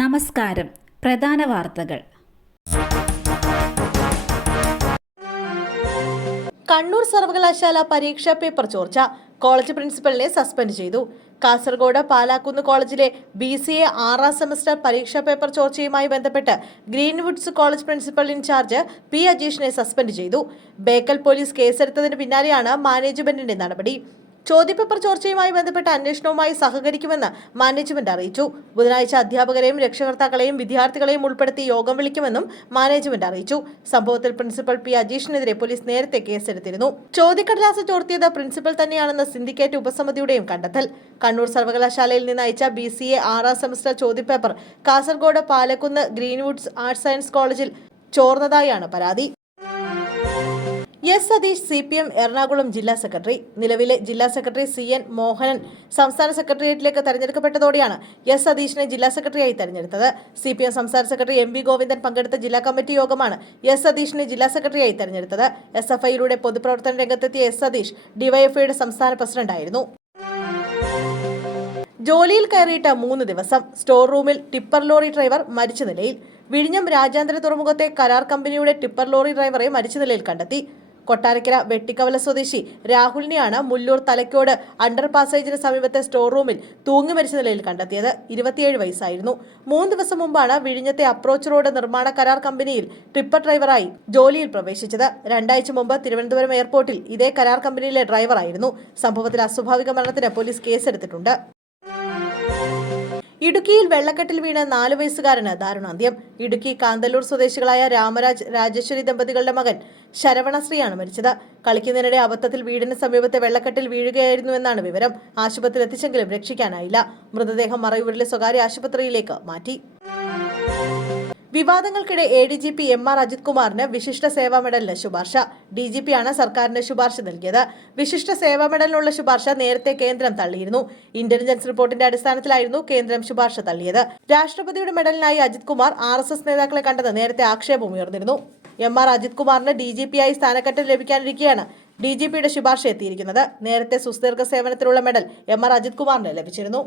നമസ്കാരം. പ്രധാന വാർത്തകൾ. കണ്ണൂർ സർവകലാശാല പരീക്ഷാ പേപ്പർ ചോർച്ച. കോളേജ് പ്രിൻസിപ്പലിനെ സസ്പെൻഡ് ചെയ്തു. കാസർഗോഡ് പാലാക്കുന്ന് കോളേജിലെ ബി സി എ ആറാം സെമസ്റ്റർ പരീക്ഷാ പേപ്പർ ചോർച്ചയുമായി ബന്ധപ്പെട്ട് Greenwoods college principal incharge P അജീഷിനെ suspend ചെയ്തു. ബേക്കൽ പോലീസ് കേസെടുത്തതിന് പിന്നാലെയാണ് മാനേജ്മെന്റിന്റെ നടപടി. ചോദ്യപേപ്പർ ചോർച്ചയുമായി ബന്ധപ്പെട്ട അന്വേഷണവുമായി സഹകരിക്കുമെന്ന് മാനേജ്മെന്റ് അറിയിച്ചു. ബുധനാഴ്ച അധ്യാപകരെയും രക്ഷകർത്താക്കളെയും വിദ്യാർത്ഥികളെയും ഉൾപ്പെടുത്തി യോഗം വിളിക്കുമെന്നും മാനേജ്മെന്റ് അറിയിച്ചു. സംഭവത്തിൽ പ്രിൻസിപ്പൽ പി അജീഷിനെതിരെ പോലീസ് നേരത്തെ കേസെടുത്തിരുന്നു. ചോദ്യക്കടലാസ് ചോർത്തിയത് പ്രിൻസിപ്പൽ തന്നെയാണെന്ന് സിൻഡിക്കേറ്റ് ഉപസമിതിയുടെയും കണ്ടെത്തൽ. കണ്ണൂർ സർവകലാശാലയിൽ നിന്ന് അയച്ച ബി സി എ ആറാം സെമസ്റ്റർ ചോദ്യപേപ്പർ Kasaragod Palakkunnu Greenwoods arts science കോളേജിൽ ചോർന്നതായാണ് പരാതി. S Satheesh C P M Ernakulam ജില്ലാ സെക്രട്ടറി. നിലവിലെ ജില്ലാ സെക്രട്ടറി സി എൻ മോഹനൻ സംസ്ഥാന സെക്രട്ടേറിയറ്റിലേക്ക് തെരഞ്ഞെടുക്കപ്പെട്ടതോടെയാണ് എസ് സതീഷിനെ ജില്ലാ സെക്രട്ടറിയായി തെരഞ്ഞെടുത്തത്. സി പി എം സംസ്ഥാന സെക്രട്ടറി എം വി ഗോവിന്ദൻ പങ്കെടുത്ത ജില്ലാ കമ്മിറ്റി യോഗമാണ് എസ് സതീഷിനെ ജില്ലാ സെക്രട്ടറിയായി തെരഞ്ഞെടുത്തത്. എസ് എഫ് ഐയിലൂടെ പൊതുപ്രവർത്തന രംഗത്തെത്തിയ എസ് സതീഷ് ഡിവൈഎഫ്ഐയുടെ സംസ്ഥാന പ്രസിഡന്റായിരുന്നു ജോലിയിൽ കയറിയിട്ട് മൂന്ന് ദിവസം. സ്റ്റോർ റൂമിൽ ടിപ്പർ ലോറി ഡ്രൈവർ മരിച്ച നിലയിൽ. വിഴിഞ്ഞം രാജ്യാന്തര തുറമുഖത്തെ കരാർ കമ്പനിയുടെ ടിപ്പർ ലോറി ഡ്രൈവറെ മരിച്ച നിലയിൽ കണ്ടെത്തി. കൊട്ടാരക്കര വെട്ടിക്കവല സ്വദേശി രാഹുലിനെയാണ് മുല്ലൂർ തലക്കോട് അണ്ടർ പാസേജിന് സമീപത്തെ സ്റ്റോർ റൂമിൽ തൂങ്ങി മരിച്ച നിലയിൽ കണ്ടെത്തിയത്. ഇരുപത്തിയേഴ് വയസ്സായിരുന്നു. മൂന്ന് ദിവസം മുമ്പാണ് വിഴിഞ്ഞത്തെ അപ്രോച്ച് റോഡ് നിർമ്മാണ കരാർ കമ്പനിയിൽ ടിപ്പർ ഡ്രൈവറായി ജോലിയിൽ പ്രവേശിച്ചത്. രണ്ടാഴ്ച മുമ്പ് തിരുവനന്തപുരം എയർപോർട്ടിൽ ഇതേ കരാർ കമ്പനിയിലെ ഡ്രൈവറായിരുന്നു സംഭവത്തിൽ അസ്വാഭാവിക മരണത്തിന് പോലീസ് കേസെടുത്തിട്ടുണ്ട്. ഇടുക്കിയിൽ വെള്ളക്കെട്ടിൽ വീണ് നാലു വയസ്സുകാരന് ദാരുണാന്ത്യം. ഇടുക്കി കാന്തല്ലൂർ സ്വദേശികളായ രാമരാജ് രാജേശ്വരി ദമ്പതികളുടെ മകൻ ശരവണശ്രീയാണ് മരിച്ചത്. കളിക്കുന്നതിനിടെ അബദ്ധത്തിൽ വീടിന് സമീപത്തെ വെള്ളക്കെട്ടിൽ വീഴുകയായിരുന്നുവെന്നാണ് വിവരം. ആശുപത്രിയിൽ എത്തിച്ചെങ്കിലും രക്ഷിക്കാനായില്ല. മൃതദേഹം മറയൂരിലെ സ്വകാര്യ ആശുപത്രിയിലേക്ക് മാറ്റി. വിവാദങ്ങൾക്കിടെ A D G P M R Ajith കുമാറിന് വിശിഷ്ട സേവാ മെഡലിന് ശുപാർശ. ഡി ജി പി ആണ് സർക്കാരിന് ശുപാർശ നൽകിയത്. വിശിഷ്ട സേവാ മെഡലിനുള്ള ശുപാർശ നേരത്തെ കേന്ദ്രം തള്ളിയിരുന്നു. ഇന്റലിജൻസ് റിപ്പോർട്ടിന്റെ അടിസ്ഥാനത്തിലായിരുന്നു കേന്ദ്രം ശുപാർശ തള്ളിയത്. രാഷ്ട്രപതിയുടെ മെഡലിനായി Ajith Kumar R S S നേതാക്കളെ കണ്ടത് നേരത്തെ ആക്ഷേപം ഉയർന്നിരുന്നു. എം ആർ അജിത് കുമാറിന് ഡി ജി പി ആയി സ്ഥാനക്കറ്റം ലഭിക്കാനിരിക്കെയാണ് ഡി ജി പിയുടെ ശുപാർശ എത്തിയിരിക്കുന്നത്. നേരത്തെ സുസ്ഥീർഘ സേവനത്തിലുള്ള മെഡൽ എം ആർ അജിത് കുമാറിന് ലഭിച്ചിരുന്നു.